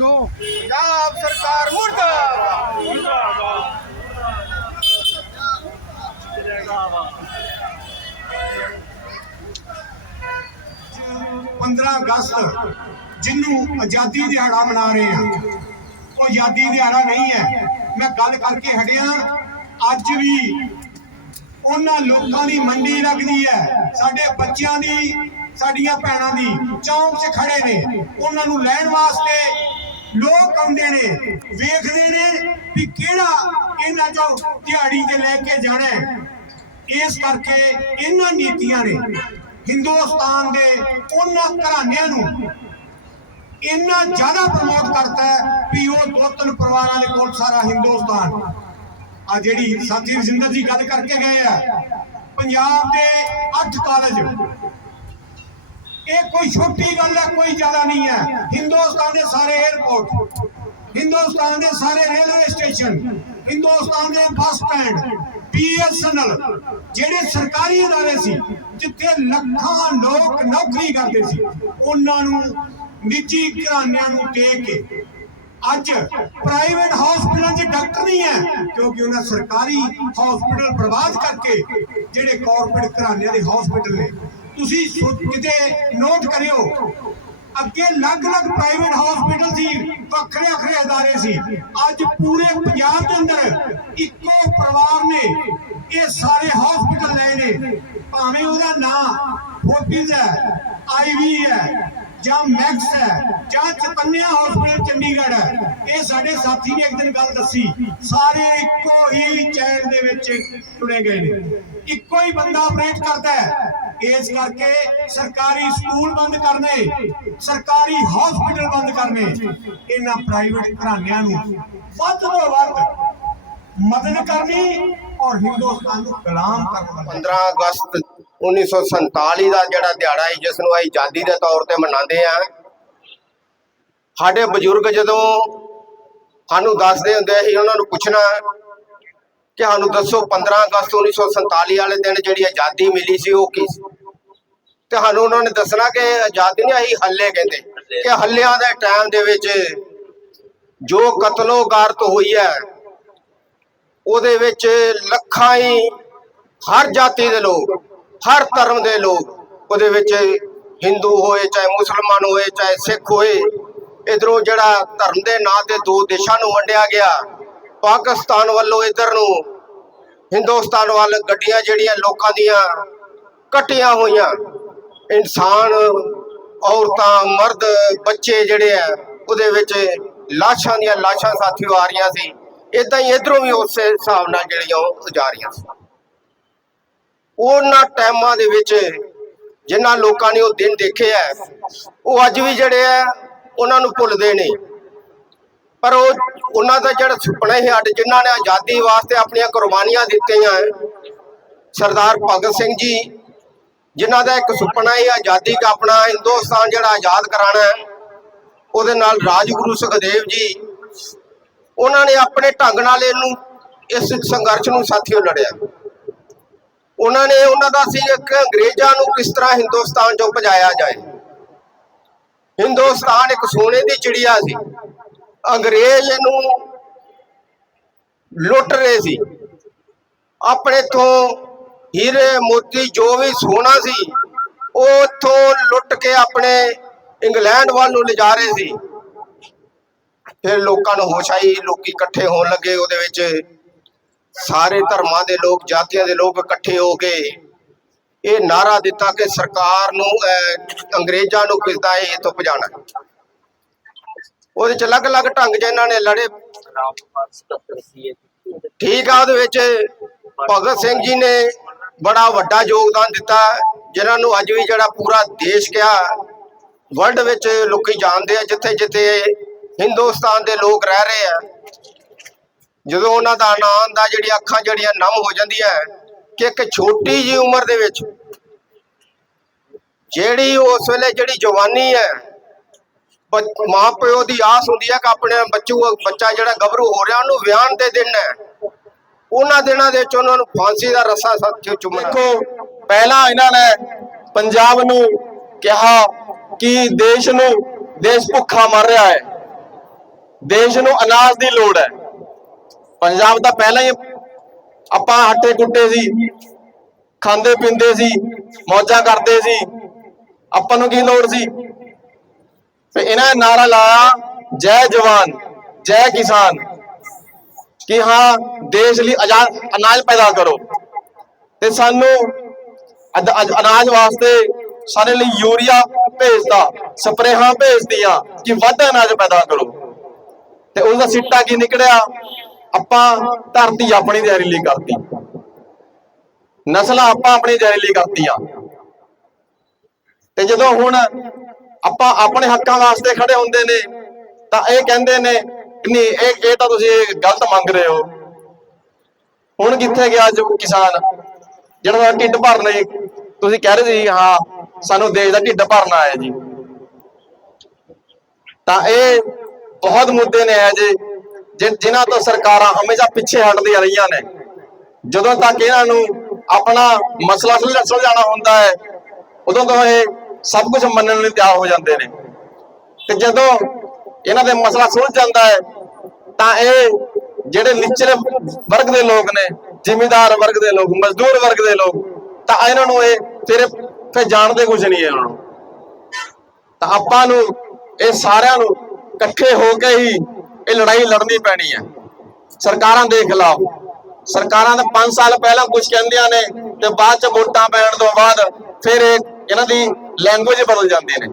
ਦੋ ਪੰਜਾਬ ਸਰਕਾਰ ਮੁਰਦਾਬਾਦ। 15 ਅਗਸਤ ਜਿਹਨੂੰ ਆਜ਼ਾਦੀ ਦਿਹਾੜਾ ਮਨਾ ਰਹੇ ਆ ਉਹ ਆਜ਼ਾਦੀ ਦਿਹਾੜਾ ਨਹੀਂ ਹੈ। ਮੈਂ ਗੱਲ ਕਰਕੇ ਹਟਿਆ। ਅੱਜ ਵੀ ਉਹਨਾਂ ਲੋਕਾਂ ਦੀ ਮੰਡੀ ਲੱਗਦੀ ਹੈ। ਸਾਡੇ ਬੱਚਿਆਂ ਦੀ, ਸਾਡੀਆਂ ਭੈਣਾਂ ਦੀ ਚੌਂਕ 'ਚ ਖੜੇ ਨੇ। ਉਹਨਾਂ ਨੂੰ ਲੈਣ ਵਾਸਤੇ ਲੋਕ ਆਉਂਦੇ ਨੇ, ਵੇਖਦੇ ਨੇ ਵੀ ਕਿਹੜਾ ਇਹਨਾਂ ਚੋਂ ਦਿਹਾੜੀ ਤੇ ਲੈ ਕੇ ਜਾਣਾ ਹੈ। ਇਸ ਕਰਕੇ ਇਹਨਾਂ ਨੀਤੀਆਂ ਨੇ ਹਿੰਦੁਸਤਾਨ ਦੇ ਉਹਨਾਂ ਘਰਾਣਿਆਂ ਨੂੰ ਇੰਨਾ ਜ਼ਿਆਦਾ ਪ੍ਰਮੋਟ ਕਰਤਾ ਹੈ ਵੀ ਉਹ ਦੋ ਤਿੰਨ ਪਰਿਵਾਰਾਂ ਦੇ ਕੋਲ ਸਾਰਾ ਹਿੰਦੁਸਤਾਨ। ਆ ਜਿਹੜੀ ਸਾਥੀ ਰਜਿੰਦਰ ਜੀ ਗੱਲ ਕਰਕੇ ਗਏ ਆ, ਪੰਜਾਬ ਦੇ ਅੱਠ ਕਾਲਜ ਇਹ ਕੋਈ ਛੋਟੀ ਗੱਲ ਹੈ, ਕੋਈ ਜ਼ਿਆਦਾ ਨਹੀਂ ਹੈ। ਹਿੰਦੁਸਤਾਨ ਦੇ ਸਾਰੇ 에ਅਰਪੋਰਟ ਹਿੰਦੁਸਤਾਨ ਦੇ ਸਾਰੇ ਰੇਲਵੇ ਸਟੇਸ਼ਨ ਹਿੰਦੁਸਤਾਨ ਦੇ ਬੱਸ ਸਟੈਂਡ ਬੀਐਸਐਨਐਲ ਜਿਹੜੇ ਸਰਕਾਰੀ ਅਦਾਰੇ ਸੀ, ਜਿੱਥੇ ਲੱਖਾਂ ਲੋਕ ਨੌਕਰੀ ਕਰਦੇ ਸੀ, ਉਹਨਾਂ ਨੂੰ ਨਿੱਜੀ ਘਰਾਣਿਆਂ ਨੂੰ ਦੇ ਕੇ ਅੱਜ ਪ੍ਰਾਈਵੇਟ ਹਸਪੀਟਲਾਂ 'ਚ ਡਾਕਟਰ ਨਹੀਂ ਹੈ, ਕਿਉਂਕਿ ਉਹਨਾਂ ਸਰਕਾਰੀ ਹਸਪੀਟਲ ਬਰਬਾਦ ਕਰਕੇ ਜਿਹੜੇ ਕਾਰਪੋਰੇਟ ਘਰਾਣਿਆਂ ਦੇ ਹਸਪੀਟਲ ਨੇ ਤੁਸੀਂ ਸੋ- ਕਿਤੇ ਨੋਟ ਕਰਿਓ। ਅੱਗੇ ਅਲੱਗ-ਅਲੱਗ ਪ੍ਰਾਈਵੇਟ ਹਸਪੀਟਲ ਸੀ ਵੱਖਰੇ ਵੱਖਰੇ ਅਦਾਰੇ ਸੀ। ਅੱਜ ਪੂਰੇ ਪੰਜਾਬ ਦੇ ਅੰਦਰ ਇੱਕੋ ਪਰਿਵਾਰ ਨੇ ਇਹ ਸਾਰੇ ਹਸਪੀਟਲ ਲਏ ਨੇ। ਭਾਵੇਂ ਉਹਦਾ ਨਾਂ ਫੋਰਟਿਸ ਹੈ ਆਈਵੀ ਹੈ, ਜਾਂ ਮੈਕਸ ਹੈ, ਜਾਂ ਚਤੰਨਿਆ ਹਸਪੀਟਲ ਚੰਡੀਗੜ੍ਹ ਹੈ, ਇਹ ਸਾਡੇ ਸਾਥੀ ਨੇ ਇੱਕ ਦਿਨ ਗੱਲ ਦੱਸੀ। ਸਾਰੇ ਇੱਕੋ ਹੀ ਚੈਨ ਦੇ ਵਿੱਚ ਚੁਣੇ ਗਏ ਨੇ। ਇੱਕੋ ਹੀ ਬੰਦਾ ਆਪਰੇਟ ਕਰਦਾ ਹੈ। ਇਸ ਕਰਕੇ ਸਰਕਾਰੀ ਸਕੂਲ ਬੰਦ ਕਰਨੇ, ਸਰਕਾਰੀ ਹਸਪੀਟਲ ਬੰਦ ਕਰਨੇ, ਇਹਨਾਂ ਪ੍ਰਾਈਵੇਟ ਘਰਾਣਿਆਂ ਨੂੰ ਵੱਧ ਤੋਂ ਵੱਧ ਮਦਦ ਕਰਨੀ ਔਰ ਹਿੰਦੁਸਤਾਨ ਨੂੰ ਗੁਲਾਮ ਕਰਨ ਦਾ 15 ਅਗਸਤ 1947 ਦਾ ਜਿਹੜਾ ਦਿਹਾੜਾ ਹੈ ਜਿਸ ਨੂੰ ਅਸੀਂ ਆਜ਼ਾਦੀ ਦੇ ਤੌਰ ਤੇ ਮਨਾਉਂਦੇ ਆ ਸਾਡੇ ਬਜ਼ੁਰਗ ਜਦੋਂ ਸਾਨੂੰ ਦੱਸਦੇ ਹੁੰਦੇ ਸੀ, ਉਹਨਾਂ ਨੂੰ ਪੁੱਛਣਾ ਕਿ ਸਾਨੂੰ ਦੱਸੋ 15 ਅਗਸਤ 1947 ਵਾਲੇ ਦਿਨ ਜਿਹੜੀ ਆਜ਼ਾਦੀ ਮਿਲੀ ਸੀ, ਉਹ ਕੀ ਸੀ? ਤੇ ਸਾਨੂੰ ਉਹਨਾਂ ਨੇ ਦੱਸਣਾ ਕਿ ਆਜ਼ਾਦੀ ਨਹੀਂ ਆਹੀ ਹੱਲੇ ਕਹਿੰਦੇ। ਕਿ ਹੱਲਿਆਂ ਦੇ ਟਾਈਮ ਦੇ ਵਿੱਚ ਜੋ ਕਤਲੋ ਗਾਰਤ ਹੋਈ ਹੈ, ਉਹਦੇ ਵਿੱਚ ਲੱਖਾਂ ਹੀ ਹਰ ਜਾਤੀ ਦੇ ਲੋਕ, ਹਰ ਧਰਮ ਦੇ ਲੋਕ ਉਹਦੇ ਵਿੱਚ ਹਿੰਦੂ ਹੋਏ, ਚਾਹੇ ਮੁਸਲਮਾਨ ਹੋਏ, ਚਾਹੇ ਸਿੱਖ ਹੋਏ, ਇਧਰੋਂ ਜਿਹੜਾ ਧਰਮ ਦੇ ਨਾਂ ਤੇ ਦੋ ਦੇਸ਼ਾਂ ਨੂੰ ਵੰਡਿਆ ਗਿਆ ਪਾਕਿਸਤਾਨ ਵੱਲੋਂ ਇਧਰ ਨੂੰ, ਹਿੰਦੁਸਤਾਨ ਵੱਲ ਗੱਡੀਆਂ ਜਿਹੜੀਆਂ ਲੋਕਾਂ ਦੀਆਂ ਕੱਟੀਆਂ ਹੋਈਆਂ, ਇਨਸਾਨ, ਔਰਤਾਂ, ਮਰਦ, ਬੱਚੇ ਜਿਹੜੇ ਆ, ਉਹਦੇ ਵਿੱਚ ਲਾਸ਼ਾਂ ਦੀਆਂ ਲਾਸ਼ਾਂ ਸਾਥੀਓ ਆ ਰਹੀਆਂ ਸੀ। ਇਦਾਂ ਹੀ ਇਧਰੋਂ ਵੀ ਉਸੇ ਹਿਸਾਬ ਨਾਲ ਜਿਹੜੀਆਂ ਉਹ ਜਾ ਰਹੀਆਂ ਸੀ। ਉਹਨਾਂ ਟਾਈਮਾਂ ਦੇ ਵਿੱਚ ਜਿਨ੍ਹਾਂ ਲੋਕਾਂ ਨੇ ਉਹ ਦਿਨ ਦੇਖੇ ਆ, ਉਹ ਅੱਜ ਵੀ ਜਿਹੜੇ ਆ, ਉਹਨਾਂ ਨੂੰ ਭੁੱਲਦੇ ਨਹੀਂ ਪਰ ਉਹ ਉਹਨਾਂ ਦਾ ਜਿਹੜਾ ਸੁਪਨਾ ਸੀ ਅੱਡ, ਜਿਨ੍ਹਾਂ ਨੇ ਆਜ਼ਾਦੀ ਵਾਸਤੇ ਆਪਣੀਆਂ ਕੁਰਬਾਨੀਆਂ ਦਿੱਤੀਆਂ ਸਰਦਾਰ ਭਗਤ ਸਿੰਘ ਜੀ, ਜਿਨ੍ਹਾਂ ਦਾ ਇੱਕ ਸੁਪਨਾ ਹੈ ਆਜ਼ਾਦੀ ਦਾ ਆਪਣਾ ਹਿੰਦੁਸਤਾਨ ਜਿਹੜਾ ਆਜ਼ਾਦ ਕਰਾਣਾ ਹੈ, ਉਹਦੇ ਨਾਲ ਰਾਜਗੁਰੂ ਸੁਖਦੇਵ ਜੀ, ਉਹਨਾਂ ਨੇ ਆਪਣੇ ਢੰਗ ਨਾਲ ਇਹਨੂੰ, ਇਸ ਸੰਘਰਸ਼ ਨੂੰ ਸਾਥੀਓ ਲੜਿਆ। ਉਹਨਾਂ ਨੇ ਉਹਨਾਂ ਦਾ ਸੀ ਇੱਕ ਅੰਗਰੇਜ਼ਾਂ ਨੂੰ ਕਿਸ ਤਰ੍ਹਾਂ ਹਿੰਦੁਸਤਾਨ ਚੋਂ ਭਜਾਇਆ ਜਾਏ। ਹਿੰਦੁਸਤਾਨ ਇੱਕ ਸੋਨੇ ਦੀ ਚਿੜੀਆ ਸੀ। ਅੰਗਰੇਜ਼ ਨੂੰ ਲੁੱਟ ਰਹੇ ਸੀ। ਆਪਣੇ ਤੋਂ ਹੀਰੇ ਮੋਤੀ ਜੋ ਵੀ ਸੋਨਾ ਸੀ ਉਹ ਇੱਥੋਂ ਲੁੱਟ ਕੇ ਆਪਣੇ ਇੰਗਲੈਂਡ ਵੱਲ ਨੂੰ ਲਿਜਾ ਰਹੇ ਸੀ। ਫਿਰ ਲੋਕਾਂ ਨੂੰ ਹੋਸ਼ ਆਈ ਲੋਕੀ ਇਕੱਠੇ ਹੋਣ ਲੱਗੇ। ਉਹਦੇ ਵਿੱਚ ਸਾਰੇ ਧਰਮਾਂ ਦੇ ਲੋਕ ਜਾਤੀਆਂ ਦੇ ਲੋਕ ਇਕੱਠੇ ਹੋ ਕੇ ਇਹ ਨਾਰਾ ਦਿੱਤਾ ਕਿ ਸਰਕਾਰ ਨੂੰ ਅਹ, ਅੰਗਰੇਜ਼ਾਂ ਨੂੰ ਕਿਸਦਾ ਇਹ ਤੋਂ ਭਜਾਣਾ। ਉਹਦੇ ਚ ਅਲੱਗ-ਅਲੱਗ ਢੰਗ ਚ ਇਹਨਾਂ ਨੇ ਲੜੇ। ਠੀਕ ਆ, ਉਹਦੇ ਵਿੱਚ ਭਗਤ ਸਿੰਘ ਜੀ ਨੇ ਬੜਾ ਵੱਡਾ ਯੋਗਦਾਨ ਦਿੱਤਾ, ਜਿਨ੍ਹਾਂ ਨੂੰ ਅੱਜ ਵੀ ਜਿਹੜਾ ਪੂਰਾ ਦੇਸ਼ ਕਿਹਾ ਵਰਲਡ ਵਿੱਚ ਲੋਕੀ ਜਾਣਦੇ ਆ, ਜਿੱਥੇ ਜਿੱਥੇ ਹਿੰਦੁਸਤਾਨ ਦੇ ਲੋਕ ਰਹਿ ਰਹੇ ਆ। ਜਦੋਂ ਉਹਨਾਂ ਦਾ ਨਾਂ ਆਉਂਦਾ ਜਿਹੜੀਆਂ ਅੱਖਾਂ ਜਿਹੜੀਆਂ ਨਮ ਹੋ ਜਾਂਦੀਆਂ ਕਿ ਇੱਕ ਛੋਟੀ ਜੀ ਉਮਰ ਦੇ ਵਿੱਚ ਜਿਹੜੀ ਉਸ ਵੇਲੇ ਜਿਹੜੀ ਜਵਾਨੀ ਹੈ ਮਾਂ ਪਿਓ ਦੀ ਆਸ ਹੁੰਦੀ ਹੈ ਕਿ ਆਪਣੇ ਬੱਚੂ, ਬੱਚਾ ਜਿਹੜਾ ਗਬਰੂ ਹੋ ਰਿਹਾ, ਉਹਨੂੰ ਵਿਆਹਣ ਦੇ ਦਿਨ ਹੈ। ਉਹਨਾਂ ਦਿਨਾਂ ਦੇ ਵਿੱਚ ਉਹਨਾਂ ਨੂੰ ਫਾਂਸੀ ਦਾ ਰੱਸਾ ਸੱਚ ਚੁੰਮਣਾ। ਦੇਖੋ, ਪਹਿਲਾਂ ਇਹਨਾਂ ਨੇ ਪੰਜਾਬ ਨੂੰ ਕਿਹਾ ਕਿ ਦੇਸ਼ ਨੂੰ ਦੇਸ਼ ਭੁੱਖਾ ਮਰ ਰਿਹਾ ਹੈ। ਦੇਸ਼ ਨੂੰ ਅਨਾਜ ਦੀ ਲੋੜ ਹੈ। ਪੰਜਾਬ ਦਾ ਪਹਿਲਾਂ ਹੀ ਆਪਾਂ ਆਟੇ ਕੁੱਟੇ ਸੀ ਖਾਂਦੇ ਪੀਂਦੇ ਸੀ, ਮੌਜਾਂ ਕਰਦੇ ਸੀ। ਆਪਾਂ ਨੂੰ ਕੀ ਲੋੜ ਸੀ? ਤੇ ਇਹਨਾਂ ਨੇ ਨਾਰਾ ਲਾਇਆ, ਜੈ ਜਵਾਨ, ਜੈ ਕਿਸਾਨ, ਕਿ ਹਾਂ, ਦੇਸ਼ ਲਈ ਆਜ਼ਾਦ ਅਨਾਜ ਪੈਦਾ ਕਰੋ। ਤੇ ਸਾਨੂੰ ਅਨਾਜ ਵਾਸਤੇ ਸਾਡੇ ਲਈ ਯੂਰੀਆ ਭੇਜਦਾ ਸਪਰੇਹਾਂ ਭੇਜਦੀਆਂ ਕਿ ਵੱਧ ਅਨਾਜ ਪੈਦਾ ਕਰੋ। ਤੇ ਉਸ ਸਿੱਟਾ ਕੀ ਨਿਕਲਿਆ? ਆਪਾਂ ਧਰਤੀ ਆਪਣੀ ਜ਼ਹਿਰੀਲੀ ਕਰਤੀ। ਨਸਲਾਂ ਆਪਾਂ ਆਪਣੀ ਜ਼ਹਿਰੀਲੀ ਕਰਤੀਆਂ। ਤੇ ਜਦੋਂ ਹੁਣ ਆਪਾਂ ਆਪਣੇ ਹੱਕਾਂ ਵਾਸਤੇ ਖੜੇ ਹੁੰਦੇ ਨੇ, ਤਾਂ ਇਹ ਕਹਿੰਦੇ ਨੇ, ਨਹੀਂ, ਇਹ ਇਹ ਤਾਂ ਤੁਸੀਂ ਗਲਤ ਮੰਗ ਰਹੇ ਹੋ। ਹੁਣ ਕਿੱਥੇ ਗਿਆ ਜੋ ਕਿਸਾਨ? ਜਿਹੜਾ ਢਿੱਡ ਭਰਨ ਲਈ ਤੁਸੀਂ ਕਹਿ ਰਹੇ ਸੀ, ਹਾਂ, ਸਾਨੂੰ ਦੇਸ਼ ਦਾ ਢਿੱਡ ਭਰਨਾ ਹੈ ਜੀ। ਤਾਂ ਇਹ ਬਹੁਤ ਮੁੱਦੇ ਨੇ ਹੈ ਜੀ, ਜਿ- ਜਿਨ੍ਹਾਂ ਤੋਂ ਸਰਕਾਰਾਂ ਹਮੇਸ਼ਾ ਪਿੱਛੇ ਹਟਦੀਆਂ ਰਹੀਆਂ ਨੇ। ਜਦੋਂ ਤੱਕ ਇਹਨਾਂ ਨੂੰ ਆਪਣਾ ਮਸਲਾ ਸੁਲਝ- ਸੁਲਝਾਉਣਾ ਹੁੰਦਾ ਹੈ, ਉਦੋਂ ਤੋਂ ਇਹ ਸਭ ਕੁਝ ਮੰਨਣ ਲਈ ਤਿਆਰ ਹੋ ਜਾਂਦੇ ਨੇ। ਤੇ ਜਦੋਂ ਇਹਨਾਂ ਦੇ ਮਸਲਾ ਸੁਲਝ ਜਾਂਦਾ ਹੈ, ਤਾਂ ਇਹ ਜਿਹੜੇ ਨਿਚਲੇ ਵਰਗ ਦੇ ਲੋਕ ਨੇ, ਜ਼ਿਮੀਂਦਾਰ ਵਰਗ ਦੇ ਲੋਕ, ਮਜ਼ਦੂਰ ਵਰਗ ਦੇ ਲੋਕ, ਤਾਂ ਇਹਨਾਂ ਨੂੰ ਇਹ ਫਿਰ ਫਿਰ ਜਾਣਦੇ ਕੁਝ ਨਹੀਂ ਹੈ ਇਹਨਾਂ ਨੂੰ ਤਾਂ ਆਪਾਂ ਨੂੰ ਇਹ ਸਾਰਿਆਂ ਨੂੰ ਇਕੱਠੇ ਹੋ ਕੇ ਹੀ ਇਹ ਲੜਾਈ ਲੜਨੀ ਪੈਣੀ ਹੈ। ਸਰਕਾਰਾਂ ਦੇ ਖਿਲਾਫ। ਸਰਕਾਰਾਂ ਤਾਂ 5 ਸਾਲ ਪਹਿਲਾਂ ਕੁਝ ਕਹਿੰਦੀਆਂ ਨੇ, ਤੇ ਬਾਅਦ ਚ ਵੋਟਾਂ ਪੈਣ ਤੋਂ ਬਾਅਦ ਫਿਰ ਇਹ ਇਹਨਾਂ ਦੀ ਲੈਂਗੁਏਜ ਬਦਲ ਜਾਂਦੀ ਨੇ।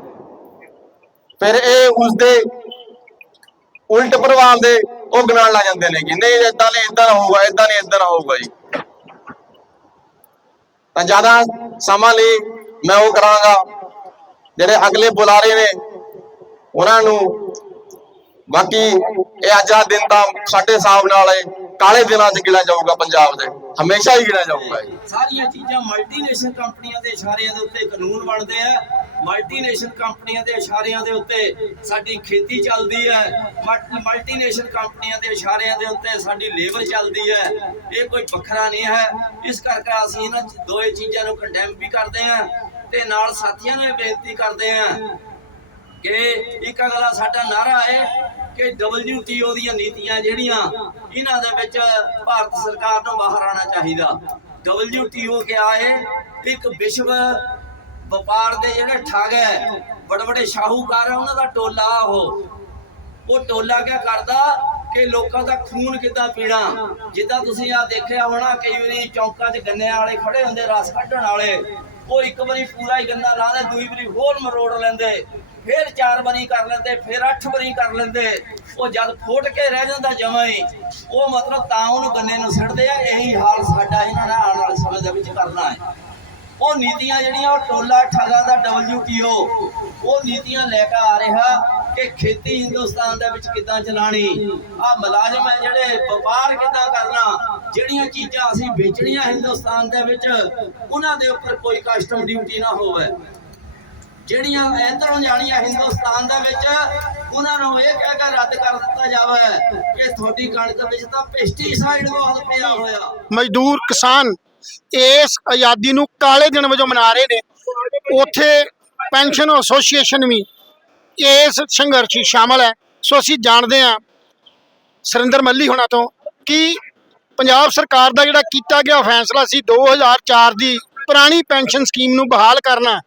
ਫਿਰ ਇਹ ਉਸ ਦੇ ਉਲਟ ਪ੍ਰਭਾਵ ਦੇ ਉਹ ਗਨਾਣ ਲਾ ਜਾਂਦੇ ਨੇ ਕਿ ਨਹੀਂ ਇਦਾਂ ਨਹੀਂ ਇਦਾਂ ਹੋਊਗਾ ਇਦਾਂ ਨਹੀਂ ਇਦਾਂ ਹੋਊਗਾ ਜੀ। ਤਾਂ ਜ਼ਿਆਦਾ ਸਮਾਂ ਲਈ ਮੈਂ ਉਹ ਕਰਾਂਗਾ। ਜਿਹੜੇ ਅਗਲੇ ਬੁਲਾਰੇ ਨੇ, ਉਹਨਾਂ ਨੂੰ ਬਾਕੀ ਇਹ ਅੱਜ ਦਾ ਦਿਨ ਤਾਂ ਸਾਡੇ ਹਿਸਾਬ ਨਾਲ ਕਾਲੇ ਦਿਨਾਂ 'ਚ ਗਿਣਿਆ ਜਾਊਗਾ ਪੰਜਾਬ ਦੇ। ਹਮੇਸ਼ਾ ਹੀ ਗਿਣਿਆ ਜਾਊਗਾ ਸਾਰੀਆਂ ਚੀਜ਼ਾਂ ਮਲਟੀਨੇਸ਼ਨਲ ਕੰਪਨੀਆਂ ਦੇ ਇਸ਼ਾਰਿਆਂ ਦੇ ਉੱਤੇ ਕਾਨੂੰਨ ਬਣਦੇ ਆ। ਮਲਟੀਨੇਸ਼ਨਲ ਕੰਪਨੀਆਂ ਦੇ ਇਸ਼ਾਰਿਆਂ ਦੇ ਉੱਤੇ ਸਾਡੀ ਖੇਤੀ ਚੱਲਦੀ ਹੈ ਮਲਟੀਨੇਸ਼ਨਲ ਕੰਪਨੀਆਂ ਦੇ ਇਸ਼ਾਰਿਆਂ ਦੇ ਉੱਤੇ ਸਾਡੀ ਲੇਬਰ ਚੱਲਦੀ ਹੈ ਇਹ ਕੋਈ ਵੱਖਰਾ ਨਹੀਂ ਹੈ। ਇਸ ਕਰਕੇ ਅਸੀਂ ਇਹਨਾਂ ਦੋਏ ਚੀਜ਼ਾਂ ਨੂੰ ਕੰਡੈਮ ਵੀ ਕਰਦੇ ਆ ਤੇ ਨਾਲ ਸਾਥੀਆਂ ਨੂੰ ਇਹ ਬੇਨਤੀ ਕਰਦੇ ਆ ਕਿ ਇੱਕ ਅਗਲਾ ਸਾਡਾ ਨਾਰਾ ਹੈ ਕਿ WTO ਦੀਆਂ ਨੀਤੀਆਂ ਜਿਹੜੀਆਂ ਇਹਨਾਂ ਦੇ ਵਿੱਚ ਭਾਰਤ ਸਰਕਾਰ ਨੂੰ ਬਾਹਰ ਆਉਣਾ ਚਾਹੀਦਾ। WTO ਕਿਹਾ ਹੈ ਇੱਕ ਵਿਸ਼ਵ ਵਪਾਰ ਦੇ ਜਿਹੜੇ ਠੱਗ ਹੈ ਬੜੇ ਬੜੇ ਸ਼ਾਹੂਕਾਰ ਆ ਉਹਨਾਂ ਦਾ ਟੋਲਾ ਉਹ। ਉਹ ਟੋਲਾ ਕਿਆ ਕਰਦਾ ਕਿ ਲੋਕਾਂ ਦਾ ਖੂਨ ਕਿੱਦਾਂ ਪੀਣਾ? ਜਿੱਦਾਂ ਤੁਸੀਂ ਆ ਦੇਖਿਆ ਹੋਣਾ, ਕਈ ਵਾਰੀ ਚੌਂਕਾਂ 'ਚ ਗੰਨਿਆਂ ਵਾਲੇ ਖੜੇ ਹੁੰਦੇ, ਰਸ ਕੱਢਣ ਵਾਲੇ। ਉਹ ਇੱਕ ਵਾਰੀ ਪੂਰਾ ਹੀ ਗੰਨਾ ਲਾਉਂਦੇ ਦੂਈ ਵਾਰੀ ਹੋਰ ਮਰੋੜ ਲੈਂਦੇ। ਫਿਰ ਚਾਰ ਵਾਰੀ ਕਰ ਲੈਂਦੇ, ਫਿਰ ਅੱਠ ਵਾਰੀ ਕਰ ਲੈਂਦੇ। ਉਹ ਜਦ ਫੋਟ ਕੇ ਰਹਿ ਜਾਂਦਾ ਜਮਾਂ ਹੀ, ਉਹ ਮਤਲਬ ਤਾਂ ਉਹਨੂੰ ਗੰਨੇ ਨੂੰ ਸਿੱਟਦੇ ਆ, ਇਹੀ ਹਾਲ ਸਾਡਾ ਇਹਨਾਂ ਨੇ ਆਉਣ ਵਾਲੇ ਸਮੇਂ ਦੇ ਵਿੱਚ ਕਰਨਾ ਹੈ। ਉਹ ਨੀਤੀਆਂ ਜਿਹੜੀਆਂ, ਉਹ ਟੋਲਾ ਠਾਗਾ ਦਾ WTO, ਉਹ ਨੀਤੀਆਂ ਲੈ ਕੇ ਆ ਰਿਹਾ ਕਿ ਖੇਤੀ ਹਿੰਦੁਸਤਾਨ ਦੇ ਵਿੱਚ ਕਿੱਦਾਂ ਚਲਾਣੀ ਆ ਮੁਲਾਜ਼ਮ ਹੈ ਜਿਹੜੇ ਵਪਾਰ ਕਿੱਦਾਂ ਕਰਨਾ, ਜਿਹੜੀਆਂ ਚੀਜ਼ਾਂ ਅਸੀਂ ਵੇਚਣੀਆਂ ਹਿੰਦੁਸਤਾਨ ਦੇ ਵਿੱਚ, ਉਹਨਾਂ ਦੇ ਉੱਪਰ ਕੋਈ ਕਸਟਮ ਡਿਊਟੀ ਨਾ ਹੋਵੇ। ਜਿਹੜੀਆਂ ਇੱਧਰੋਂ ਜਾਣੀਆਂ ਹਿੰਦੁਸਤਾਨ ਦੇ ਵਿੱਚ, ਉਹਨਾਂ ਨੂੰ ਇਹ ਕਹਿ ਕੇ ਰੱਦ ਕਰ ਦਿੱਤਾ ਜਾਵੇ ਕਿ ਤੁਹਾਡੀ ਕਣਕ ਵਿੱਚ ਤਾਂ ਪੈਸਟੀਸਾਈਡ ਬਹੁਤ ਪਿਆ ਹੋਇਆ। ਮਜ਼ਦੂਰ ਕਿਸਾਨ ਇਸ ਆਜ਼ਾਦੀ ਨੂੰ ਕਾਲੇ ਦਿਨ ਵਜੋਂ ਮਨਾ ਰਹੇ ਨੇ। ਉੱਥੇ ਪੈਨਸ਼ਨ ਐਸੋਸੀਏਸ਼ਨ ਵੀ ਇਸ ਸੰਘਰਸ਼ 'ਚ ਸ਼ਾਮਲ ਹੈ। ਸੋ ਅਸੀਂ ਜਾਣਦੇ ਹਾਂ ਸੁਰਿੰਦਰ ਮੱਲੀ ਹੋਣਾ ਤੋਂ ਕਿ ਪੰਜਾਬ ਸਰਕਾਰ ਦਾ ਜਿਹੜਾ ਕੀਤਾ ਗਿਆ ਫੈਸਲਾ ਸੀ 2004 ਦੀ ਪੁਰਾਣੀ ਪੈਨਸ਼ਨ ਸਕੀਮ ਨੂੰ ਬਹਾਲ ਕਰਨਾ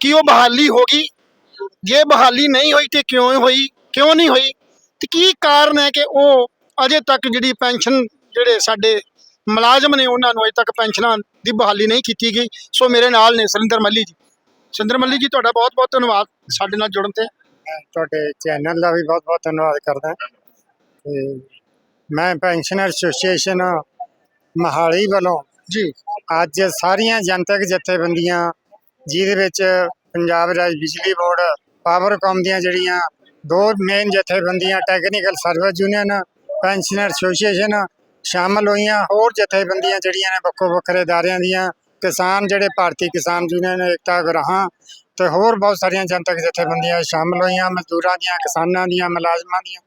ਕਿ ਉਹ ਬਹਾਲੀ ਹੋ ਗਈ? ਜੇ ਬਹਾਲੀ ਨਹੀਂ ਹੋਈ ਤੇ ਕਿਉਂ ਹੋਈ? ਕਿਉਂ ਨਹੀਂ ਹੋਈ? ਤੇ ਕੀ ਕਾਰਨ ਹੈ ਕਿ ਉਹ ਅਜੇ ਤੱਕ ਜਿਹੜੀ ਪੈਨਸ਼ਨ ਜਿਹੜੇ ਸਾਡੇ ਮੁਲਾਜ਼ਮ ਨੇ ਉਹਨਾਂ ਨੂੰ ਅਜੇ ਤੱਕ ਪੈਨਸ਼ਨਾਂ ਦੀ ਬਹਾਲੀ ਨਹੀਂ ਕੀਤੀ ਗਈ? ਸੋ ਮੇਰੇ ਨਾਲ ਨੇ ਸੁਰਿੰਦਰ ਮੱਲੀ ਜੀ। ਸੁਰਿੰਦਰ ਮੱਲੀ ਜੀ ਤੁਹਾਡਾ ਬਹੁਤ ਬਹੁਤ ਧੰਨਵਾਦ ਸਾਡੇ ਨਾਲ ਜੁੜਨ ਤੇ। ਤੁਹਾਡੇ ਚੈਨਲ ਦਾ ਵੀ ਬਹੁਤ ਬਹੁਤ ਧੰਨਵਾਦ ਕਰਦਾ। ਤੇ ਮੈਂ ਪੈਨਸ਼ਨਰ ਐਸੋਸੀਏਸ਼ਨ ਮਹਾਲੀ ਵੱਲੋਂ ਜੀ। ਅੱਜ ਸਾਰੀਆਂ ਜਨਤਕ ਜਥੇਬੰਦੀਆਂ ਜਿਹਦੇ ਵਿੱਚ ਪੰਜਾਬ ਰਾਜ ਬਿਜਲੀ ਬੋਰਡ ਪਾਵਰਕਾਮ ਦੀਆਂ ਜਿਹੜੀਆਂ ਦੋ ਮੇਨ ਜਥੇਬੰਦੀਆਂ technical service union pensioner association ਸ਼ਾਮਲ ਹੋਈਆਂ, ਹੋਰ ਜਥੇਬੰਦੀਆਂ ਜਿਹੜੀਆਂ ਨੇ ਵੱਖੋ ਵੱਖਰੇ ਅਦਾਰਿਆਂ ਦੀਆਂ, ਕਿਸਾਨ ਜਿਹੜੇ ਭਾਰਤੀ ਕਿਸਾਨ ਯੂਨੀਅਨ ਏਕਤਾ ਗਰਾਹਾਂ ਤੇ ਹੋਰ ਬਹੁਤ ਸਾਰੀਆਂ ਜਨਤਕ ਜਥੇਬੰਦੀਆਂ ਸ਼ਾਮਲ ਹੋਈਆਂ, ਮਜ਼ਦੂਰਾਂ ਦੀਆਂ, ਕਿਸਾਨਾਂ ਦੀਆਂ, ਮੁਲਾਜ਼ਮਾਂ ਦੀਆਂ।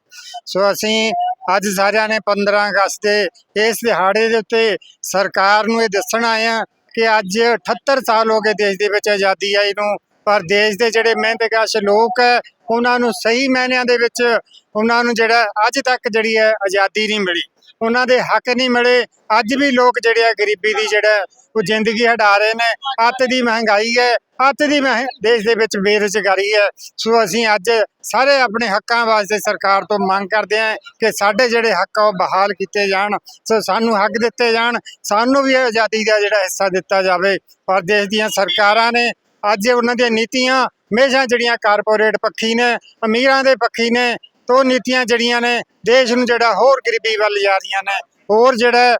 ਸੋ ਅਸੀਂ ਅੱਜ ਸਾਰਿਆਂ ਨੇ 15 ਅਗਸਤ ਦੇ ਇਸ ਦਿਹਾੜੇ ਦੇ ਉੱਤੇ ਸਰਕਾਰ ਨੂੰ ਇਹ ਦੱਸਣ ਆਏ ਹਾਂ ਕਿ ਅੱਜ 78 ਸਾਲ ਹੋ ਗਏ ਦੇਸ਼ ਦੇ ਵਿੱਚ ਆਜ਼ਾਦੀ ਆਈ ਨੂੰ, ਪਰ ਦੇਸ਼ ਦੇ ਜਿਹੜੇ ਮਿਹਨਤਕਸ਼ ਲੋਕ ਹੈ, ਉਹਨਾਂ ਨੂੰ ਸਹੀ ਮਾਇਨਿਆਂ ਦੇ ਵਿੱਚ, ਉਹਨਾਂ ਨੂੰ ਜਿਹੜਾ ਅੱਜ ਤੱਕ ਜਿਹੜੀ ਹੈ ਆਜ਼ਾਦੀ ਨਹੀਂ ਮਿਲੀ। ਉਹਨਾਂ ਦੇ ਹੱਕ ਨਹੀਂ ਮਿਲੇ। ਅੱਜ ਵੀ ਲੋਕ ਜਿਹੜੇ ਆ ਗਰੀਬੀ ਦੀ ਜਿਹੜਾ ਉਹ ਜ਼ਿੰਦਗੀ ਹਟਾ ਰਹੇ ਨੇ। ਅੱਤ ਦੀ ਮਹਿੰਗਾਈ ਹੈ। ਅੱਤ ਦੀ ਮਹਿ, ਦੇਸ਼ ਦੇ ਵਿੱਚ ਬੇਰੁਜ਼ਗਾਰੀ ਹੈ। ਸੋ ਅਸੀਂ ਅੱਜ ਸਾਰੇ ਆਪਣੇ ਹੱਕਾਂ ਵਾਸਤੇ ਸਰਕਾਰ ਤੋਂ ਮੰਗ ਕਰਦੇ ਹਾਂ ਕਿ ਸਾਡੇ ਜਿਹੜੇ ਹੱਕ ਆ ਉਹ ਬਹਾਲ ਕੀਤੇ ਜਾਣ। ਸੋ ਸਾਨੂੰ ਹੱਕ ਦਿੱਤੇ ਜਾਣ। ਸਾਨੂੰ ਵੀ ਆਜ਼ਾਦੀ ਦਾ ਜਿਹੜਾ ਹਿੱਸਾ ਦਿੱਤਾ ਜਾਵੇ। ਪਰ ਦੇਸ਼ ਦੀਆਂ ਸਰਕਾਰਾਂ ਨੇ ਅੱਜ ਉਹਨਾਂ ਦੀਆਂ ਨੀਤੀਆਂ ਹਮੇਸ਼ਾ ਜਿਹੜੀਆਂ ਕਾਰਪੋਰੇਟ ਪੱਖੀ ਨੇ, ਅਮੀਰਾਂ ਦੇ ਪੱਖੀ ਨੇ ਤੋਂ ਨੀਤੀਆਂ ਜਿਹੜੀਆਂ ਨੇ, ਦੇਸ਼ ਨੂੰ ਜਿਹੜਾ ਹੋਰ ਗਰੀਬੀ ਵੱਲ ਜਾ ਰਹੀਆਂ ਨੇ, ਹੋਰ ਜਿਹੜਾ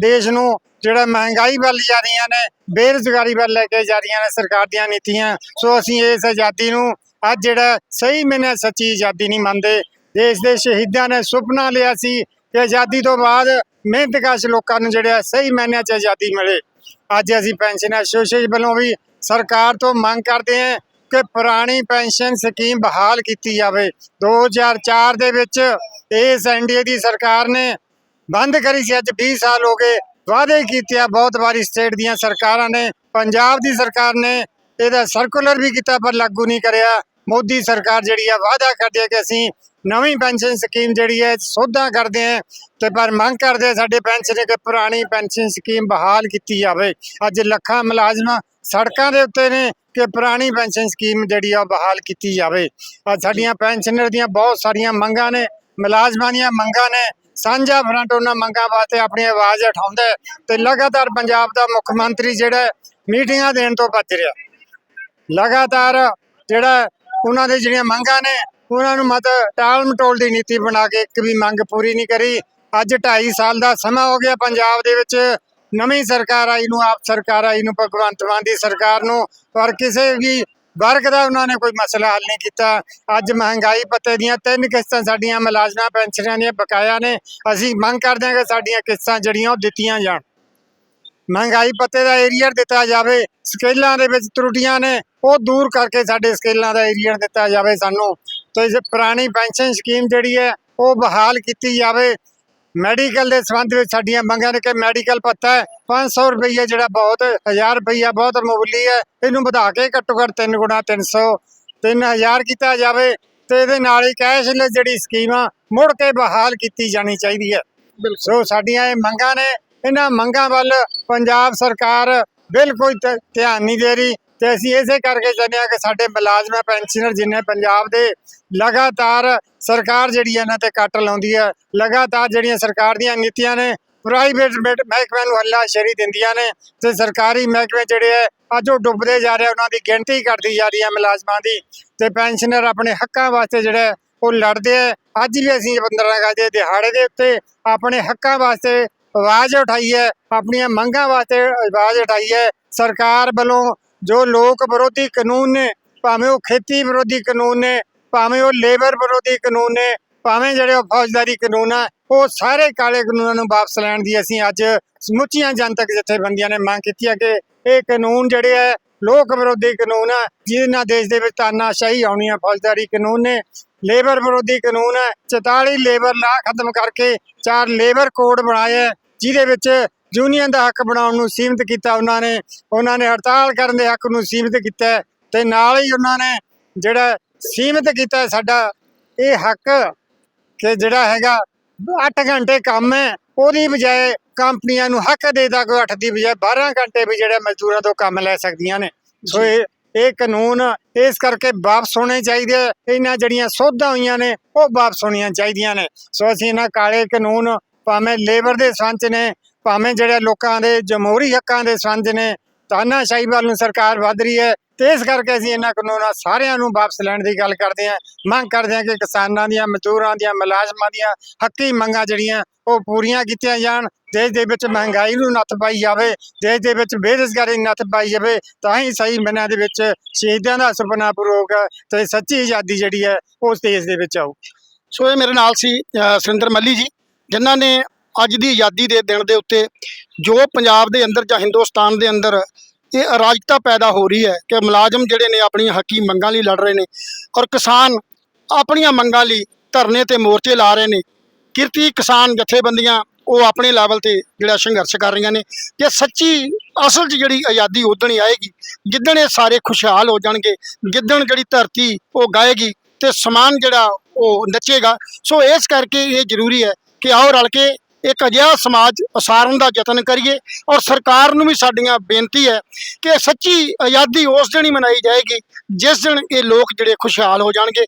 ਦੇਸ਼ ਨੂੰ ਜਿਹੜਾ ਮਹਿੰਗਾਈ ਵੱਲ ਜਾ ਰਹੀਆਂ ਨੇ, ਬੇਰੁਜ਼ਗਾਰੀ ਵੱਲ ਲੈ ਕੇ ਜਾ ਰਹੀਆਂ ਨੇ ਸਰਕਾਰ ਦੀਆਂ ਨੀਤੀਆਂ। ਸੋ ਅਸੀਂ ਇਸ ਆਜ਼ਾਦੀ ਨੂੰ ਅੱਜ ਜਿਹੜਾ ਸਹੀ ਮੈਨੇ ਸੱਚੀ ਆਜ਼ਾਦੀ ਨਹੀਂ ਮੰਨਦੇ। ਦੇਸ਼ ਦੇ ਸ਼ਹੀਦਾਂ ਨੇ ਸੁਪਨਾ ਲਿਆ ਸੀ ਕਿ ਆਜ਼ਾਦੀ ਤੋਂ ਬਾਅਦ ਮਿਹਨਤਕਸ਼ ਲੋਕਾਂ ਨੂੰ ਜਿਹੜਾ ਸਹੀ ਮਾਇਨਿਆਂ 'ਚ ਆਜ਼ਾਦੀ ਮਿਲੇ। ਅੱਜ ਅਸੀਂ ਪੈਨਸ਼ਨ ਐਸੋਸੀਏਸ਼ਨ ਵੱਲੋਂ ਵੀ ਸਰਕਾਰ ਤੋਂ ਮੰਗ ਕਰਦੇ ਹਾਂ ਕਿ ਪੁਰਾਣੀ ਪੈਨਸ਼ਨ ਸਕੀਮ ਬਹਾਲ ਕੀਤੀ ਜਾਵੇ। 2004 ਦੇ ਵਿੱਚ ਇਸ ਐਨਡੀਏ ਦੀ ਸਰਕਾਰ ਨੇ ਬੰਦ ਕਰੀ ਸੀ। ਅੱਜ 20 ਸਾਲ ਹੋ ਗਏ ਵਾਅਦੇ ਕੀਤੇ ਆ। ਬਹੁਤ ਵਾਰੀ ਸਟੇਟ ਦੀਆਂ ਸਰਕਾਰਾਂ ਨੇ, ਪੰਜਾਬ ਦੀ ਸਰਕਾਰ ਨੇ ਇਹਦਾ ਸਰਕੂਲਰ ਵੀ ਕੀਤਾ ਪਰ ਲਾਗੂ ਨਹੀਂ ਕਰਿਆ। ਮੋਦੀ ਸਰਕਾਰ ਜਿਹੜੀ ਆ, ਵਾਅਦਾ ਕਰਦੀ ਹੈ ਕਿ ਅਸੀਂ ਨਵੀਂ ਪੈਨਸ਼ਨ ਸਕੀਮ ਜਿਹੜੀ ਹੈ ਸੋਧਾਂ ਕਰਦੇ ਹਾਂ ਤੇ ਪਰ ਮੰਗ ਕਰਦੇ ਸਾਡੇ ਪੈਨਸ਼ਨ, ਕਿ ਪੁਰਾਣੀ ਪੈਨਸ਼ਨ ਸਕੀਮ ਬਹਾਲ ਕੀਤੀ ਜਾਵੇ। ਅੱਜ ਲੱਖਾਂ ਮੁਲਾਜ਼ਮਾਂ ਸੜਕਾਂ ਦੇ ਉੱਤੇ ਨੇ ਕਿ ਪੁਰਾਣੀ ਪੈਨਸ਼ਨ ਸਕੀਮ ਜਿਹੜੀ ਆ ਬਹਾਲ ਕੀਤੀ ਜਾਵੇ। ਸਾਡੀਆਂ ਪੈਨਸ਼ਨਰ ਦੀਆਂ ਬਹੁਤ ਸਾਰੀਆਂ ਮੰਗਾਂ ਨੇ, ਮੁਲਾਜ਼ਮਾਂ ਦੀਆਂ ਮੰਗਾਂ ਨੇ, ਸਾਂਝਾ ਫਰੰਟ ਉਹਨਾਂ ਮੰਗਾਂ ਵਾਸਤੇ ਆਪਣੀ ਆਵਾਜ਼ ਉਠਾਉਂਦਾ ਤੇ ਲਗਾਤਾਰ ਪੰਜਾਬ ਦਾ ਮੁੱਖ ਮੰਤਰੀ ਜਿਹੜਾ ਮੀਟਿੰਗਾਂ ਦੇਣ ਤੋਂ ਬਚ ਰਿਹਾ। ਲਗਾਤਾਰ ਜਿਹੜਾ ਉਹਨਾਂ ਦੇ ਜਿਹੜੀਆਂ ਮੰਗਾਂ ਨੇ, ਉਹਨਾਂ ਨੂੰ ਮਤ ਟਾਲ ਮਟੋਲ ਦੀ ਨੀਤੀ ਬਣਾ ਕੇ ਇੱਕ ਵੀ ਮੰਗ ਪੂਰੀ ਨਹੀਂ ਕਰੀ। ਅੱਜ 2.5 ਸਾਲ ਦਾ ਸਮਾਂ ਹੋ ਗਿਆ ਪੰਜਾਬ ਦੇ ਵਿੱਚ। ਨਵੀਂ ਸਰਕਾਰ ਆਈ ਨੂੰ, ਆਪ ਸਰਕਾਰ ਆਈ ਨੂੰ, ਭਗਵੰਤ ਮਾਨ ਦੀ ਸਰਕਾਰ ਨੂੰ, ਪਰ ਕਿਸੇ ਵੀ ਵਰਗ ਦਾ ਉਹਨਾਂ ਨੇ ਕੋਈ ਮਸਲਾ ਹੱਲ ਨਹੀਂ ਕੀਤਾ। ਅੱਜ ਮਹਿੰਗਾਈ ਪੱਤੇ ਦੀਆਂ ਤਿੰਨ ਕਿਸ਼ਤਾਂ ਸਾਡੀਆਂ ਮੁਲਾਜ਼ਮਾਂ, ਪੈਨਸ਼ਨਾਂ ਦੀਆਂ ਬਕਾਇਆ ਨੇ। ਅਸੀਂ ਮੰਗ ਕਰਦੇ ਹਾਂ ਕਿ ਸਾਡੀਆਂ ਕਿਸ਼ਤਾਂ ਜਿਹੜੀਆਂ ਉਹ ਦਿੱਤੀਆਂ ਜਾਣ। ਮਹਿੰਗਾਈ ਪੱਤੇ ਦਾ ਏਰੀਅਰ ਦਿੱਤਾ ਜਾਵੇ, ਸਕੇਲਾਂ ਦੇ ਵਿੱਚ ਤਰੁੱਟੀਆਂ ਨੇ, ਉਹ ਦੂਰ ਕਰਕੇ ਸਾਡੇ ਸਕੇਲਾਂ ਦਾ ਏਰੀਅਰ ਦਿੱਤਾ ਜਾਵੇ ਸਾਨੂੰ। ਤੇ ਪੁਰਾਣੀ ਪੈਨਸ਼ਨ ਸਕੀਮ ਜਿਹੜੀ ਹੈ, ਉਹ ਬਹਾਲ ਕੀਤੀ ਜਾਵੇ। ਮੈਡੀਕਲ ਦੇ ਸੰਬੰਧ ਵਿੱਚ ਸਾਡੀਆਂ ਮੰਗਾਂ ਨੇ ਕਿ ਮੈਡੀਕਲ ਪੱਤਾ ਹੈ। 500 ਰੁਪਈਆ ਜਿਹੜਾ ਬਹੁਤ 1000 ਰੁਪਈਆ ਬਹੁਤ ਮਾਮੂਲੀ ਹੈ। ਇਹਨੂੰ ਵਧਾ ਕੇ ਘੱਟੋ ਘੱਟ 3 ਗੁਣਾ 300 3000 ਕੀਤਾ ਜਾਵੇ ਤੇ ਇਹਦੇ ਨਾਲ ਹੀ ਕੈਸ਼ਲੈਸ ਜਿਹੜੀ ਸਕੀਮ ਆ ਮੁੜ ਕੇ ਬਹਾਲ ਕੀਤੀ ਜਾਣੀ ਚਾਹੀਦੀ ਹੈ। ਸੋ ਸਾਡੀਆਂ ਇਹ ਮੰਗਾਂ ਨੇ ਇਹਨਾਂ ਮੰਗਾਂ ਵੱਲ ਪੰਜਾਬ ਸਰਕਾਰ ਬਿਲਕੁਲ ਧਿਆਨ ਨਹੀਂ ਦੇ ਰਹੀ। ਤੇ ਅਸੀਂ ਇਸੇ ਕਰਕੇ ਚਾਹੁੰਦੇ ਹਾਂ ਕਿ ਸਾਡੇ ਮੁਲਾਜ਼ਮ, ਪੈਨਸ਼ਨਰ ਜਿੰਨੇ ਪੰਜਾਬ ਦੇ, ਲਗਾਤਾਰ ਸਰਕਾਰ ਜਿਹੜੀ ਹੈ ਇਹਨਾਂ ਤੇ ਕੱਟ ਲਾਉਂਦੀ ਹੈ। ਲਗਾਤਾਰ ਜਿਹੜੀਆਂ ਸਰਕਾਰ ਦੀਆਂ ਨੀਤੀਆਂ ਨੇ ਪ੍ਰਾਈਵੇਟ ਮਹਿਕਮਿਆਂ ਨੂੰ ਹੱਲਾ ਹੱਲਾਸ਼ੇਰੀ ਦਿੰਦੀਆਂ ਨੇ ਤੇ ਸਰਕਾਰੀ ਮਹਿਕਮੇ ਜਿਹੜੇ ਹੈ, ਅੱਜ ਉਹ ਡੁੱਬਦੇ ਜਾ ਰਹੇ ਉਹਨਾਂ ਦੀ ਗਿਣਤੀ ਘਟਦੀ ਜਾ ਰਹੀ ਹੈ ਮੁਲਾਜ਼ਮਾਂ ਦੀ ਤੇ ਪੈਨਸ਼ਨਰ ਆਪਣੇ ਹੱਕਾਂ ਵਾਸਤੇ ਜਿਹੜਾ ਉਹ ਲੜਦੇ ਆ ਅੱਜ ਵੀ ਅਸੀਂ 15 ਅਗਸਤ ਦੇ ਦਿਹਾੜੇ ਦੇ ਉੱਤੇ ਆਪਣੇ ਹੱਕਾਂ ਵਾਸਤੇ ਆਵਾਜ਼ ਉਠਾਈ ਹੈ, ਆਪਣੀਆਂ ਮੰਗਾਂ ਵਾਸਤੇ ਆਵਾਜ਼ ਉਠਾਈ ਹੈ। ਸਰਕਾਰ ਵੱਲੋਂ ਜੋ ਲੋਕ ਵਿਰੋਧੀ ਕਾਨੂੰਨ ਨੇ ਭਾਵੇਂ ਉਹ ਖੇਤੀ ਵਿਰੋਧੀ ਕਾਨੂੰਨ ਨੇ ਭਾਵੇਂ ਉਹ ਲੇਬਰ ਵਿਰੋਧੀ ਕਾਨੂੰਨ ਨੇ ਭਾਵੇਂ ਜਿਹੜੇ ਉਹ ਫੌਜਦਾਰੀ ਕਾਨੂੰਨ ਆ ਉਹ ਸਾਰੇ ਕਾਲੇ ਕਾਨੂੰਨਾਂ ਨੂੰ ਵਾਪਸ ਲੈਣ ਦੀ ਅਸੀਂ ਅੱਜ ਸਮੁੱਚੀਆਂ ਜਨਤਕ ਜਥੇਬੰਦੀਆਂ ਨੇ ਮੰਗ ਕੀਤੀ ਹੈ ਕਿ ਇਹ ਕਾਨੂੰਨ ਜਿਹੜੇ ਹੈ ਲੋਕ ਵਿਰੋਧੀ ਕਾਨੂੰਨ ਆ ਜਿਹਦੇ ਨਾਲ ਦੇਸ਼ ਦੇ ਵਿੱਚ ਤਾਨਾਸ਼ਾਹੀ ਆਉਣੀ ਆ ਫੌਜਦਾਰੀ ਕਾਨੂੰਨ ਨੇ ਲੇਬਰ ਵਿਰੋਧੀ ਕਾਨੂੰਨ ਹੈ 44 ਲੇਬਰ ਲਾ ਖਤਮ ਕਰਕੇ ਚਾਰ ਲੇਬਰ ਕੋਡ ਬਣਾਏ ਹੈ, ਜਿਹਦੇ ਵਿੱਚ ਯੂਨੀਅਨ ਦਾ ਹੱਕ ਬਣਾਉਣ ਨੂੰ ਸੀਮਿਤ ਕੀਤਾ ਉਹਨਾਂ ਨੇ ਉਹਨਾਂ ਨੇ ਹੜਤਾਲ ਕਰਨ ਦੇ ਹੱਕ ਨੂੰ ਸੀਮਿਤ ਕੀਤਾ ਤੇ ਨਾਲ ਹੀ ਉਹਨਾਂ ਨੇ ਜਿਹੜਾ ਸੀਮਿਤ ਕੀਤਾ ਸਾਡਾ ਇਹ ਹੱਕ ਕਿ ਜਿਹੜਾ ਹੈਗਾ 8 ਘੰਟੇ ਕੰਮ ਹੈ ਉਹਦੀ ਬਜਾਏ ਕੰਪਨੀਆਂ ਨੂੰ ਹੱਕ ਦੇਦਾ ਕੋਈ 8 ਦੀ ਬਜਾਏ 12 ਘੰਟੇ ਵੀ ਜਿਹੜੇ ਮਜ਼ਦੂਰਾਂ ਤੋਂ ਕੰਮ ਲੈ ਸਕਦੀਆਂ ਨੇ ਸੋ ਇਹ ਇਹ ਕਾਨੂੰਨ ਇਸ ਕਰਕੇ ਵਾਪਸ ਹੋਣੇ ਚਾਹੀਦੇ। ਇਹਨਾਂ ਜਿਹੜੀਆਂ ਸੋਧਾਂ ਹੋਈਆਂ ਨੇ ਉਹ ਵਾਪਸ ਹੋਣੀਆਂ ਚਾਹੀਦੀਆਂ ਨੇ ਸੋ ਅਸੀਂ ਇਹਨਾਂ ਕਾਲੇ ਕਾਨੂੰਨ ਭਾਵੇਂ ਲੇਬਰ ਦੇ ਸੰਚ ਨੇ ਭਾਵੇਂ ਜਿਹੜੇ ਲੋਕਾਂ ਦੇ ਜਮਹੂਰੀ ਹੱਕਾਂ ਦੇ ਸੰਚ ਨੇ ਤਾਨਾਸ਼ਾਹੀ ਵੱਲ ਨੂੰ ਸਰਕਾਰ ਵੱਧ ਰਹੀ ਹੈ ਤੇ ਇਸ ਕਰਕੇ ਅਸੀਂ ਇਹਨਾਂ ਕਾਨੂੰਨਾਂ ਸਾਰਿਆਂ ਨੂੰ ਵਾਪਸ ਲੈਣ ਦੀ ਗੱਲ ਕਰਦੇ ਹਾਂ। ਮੰਗ ਕਰਦੇ ਹਾਂ ਕਿ ਕਿਸਾਨਾਂ ਦੀਆਂ, ਮਜ਼ਦੂਰਾਂ ਦੀਆਂ, ਮੁਲਾਜ਼ਮਾਂ ਦੀਆਂ ਹੱਕੀ ਮੰਗਾਂ ਜਿਹੜੀਆਂ ਉਹ ਪੂਰੀਆਂ ਕੀਤੀਆਂ ਜਾਣ, ਦੇਸ਼ ਦੇ ਵਿੱਚ ਮਹਿੰਗਾਈ ਨੂੰ ਨੱਥ ਪਾਈ ਜਾਵੇ, ਦੇਸ਼ ਦੇ ਵਿੱਚ ਬੇਰੁਜ਼ਗਾਰੀ ਨੂੰ ਨੱਥ ਪਾਈ ਜਾਵੇ, ਤਾਂ ਹੀ ਸਹੀ ਮਨਾਂ ਦੇ ਵਿੱਚ ਸ਼ਹੀਦਾਂ ਦਾ ਸੁਪਨਾ ਪੂਰਾ ਹੋਊਗਾ ਤੇ ਸੱਚੀ ਆਜ਼ਾਦੀ ਜਿਹੜੀ ਹੈ ਉਸ ਦੇਸ਼ ਦੇ ਵਿੱਚ ਆਊ ਸੋ ਇਹ ਮੇਰੇ ਨਾਲ ਸੀ ਸੁਰਿੰਦਰ ਮੱਲੀ ਜੀ, ਜਿਨ੍ਹਾਂ ਨੇ ਅੱਜ ਦੀ ਆਜ਼ਾਦੀ ਦੇ ਦਿਨ ਦੇ ਉੱਤੇ ਜੋ ਪੰਜਾਬ ਦੇ ਅੰਦਰ ਜਾਂ ਹਿੰਦੁਸਤਾਨ ਦੇ ਅੰਦਰ ਇਹ ਅਰਾਜਕਤਾ ਪੈਦਾ ਹੋ ਰਹੀ ਹੈ ਕਿ ਮੁਲਾਜ਼ਮ ਜਿਹੜੇ ਨੇ ਆਪਣੀਆਂ ਹੱਕੀ ਮੰਗਾਂ ਲਈ ਲੜ ਰਹੇ ਨੇ ਔਰ ਕਿਸਾਨ ਆਪਣੀਆਂ ਮੰਗਾਂ ਲਈ ਧਰਨੇ ਤੇ ਮੋਰਚੇ ਲਾ ਰਹੇ ਨੇ, ਕਿਰਤੀ ਕਿਸਾਨ ਜਥੇਬੰਦੀਆਂ ਉਹ ਆਪਣੇ ਲੈਵਲ ਤੇ ਜਿਹੜਾ ਸੰਘਰਸ਼ ਕਰ ਰਹੀਆਂ ਨੇ ਤੇ ਸੱਚੀ ਅਸਲ 'ਚ ਜਿਹੜੀ ਆਜ਼ਾਦੀ ਉਦਣ ਹੀ ਆਏਗੀ, ਜਿੱਦਣ ਇਹ ਸਾਰੇ ਖੁਸ਼ਹਾਲ ਹੋ ਜਾਣਗੇ, ਜਿੱਦਣ ਜਿਹੜੀ ਧਰਤੀ ਉਹ ਗਾਏਗੀ ਤੇ ਸਮਾਨ ਜਿਹੜਾ ਉਹ ਨੱਚੇਗਾ, ਸੋ ਇਸ ਕਰਕੇ ਇਹ ਜ਼ਰੂਰੀ ਹੈ ਕਿ ਆਓ ਰਲ ਕੇ ਇੱਕ ਅਜਿਹਾ ਸਮਾਜ ਉਸਾਰਨ ਦਾ ਯਤਨ ਕਰੀਏ ਔਰ ਸਰਕਾਰ ਨੂੰ ਵੀ ਸਾਡੀਆਂ ਬੇਨਤੀ ਹੈ ਕਿ ਸੱਚੀ ਆਜ਼ਾਦੀ ਉਸ ਦਿਨ ਹੀ ਮਨਾਈ ਜਾਏਗੀ, ਜਿਸ ਦਿਨ ਇਹ ਲੋਕ ਜਿਹੜੇ ਖੁਸ਼ਹਾਲ ਹੋ ਜਾਣਗੇ।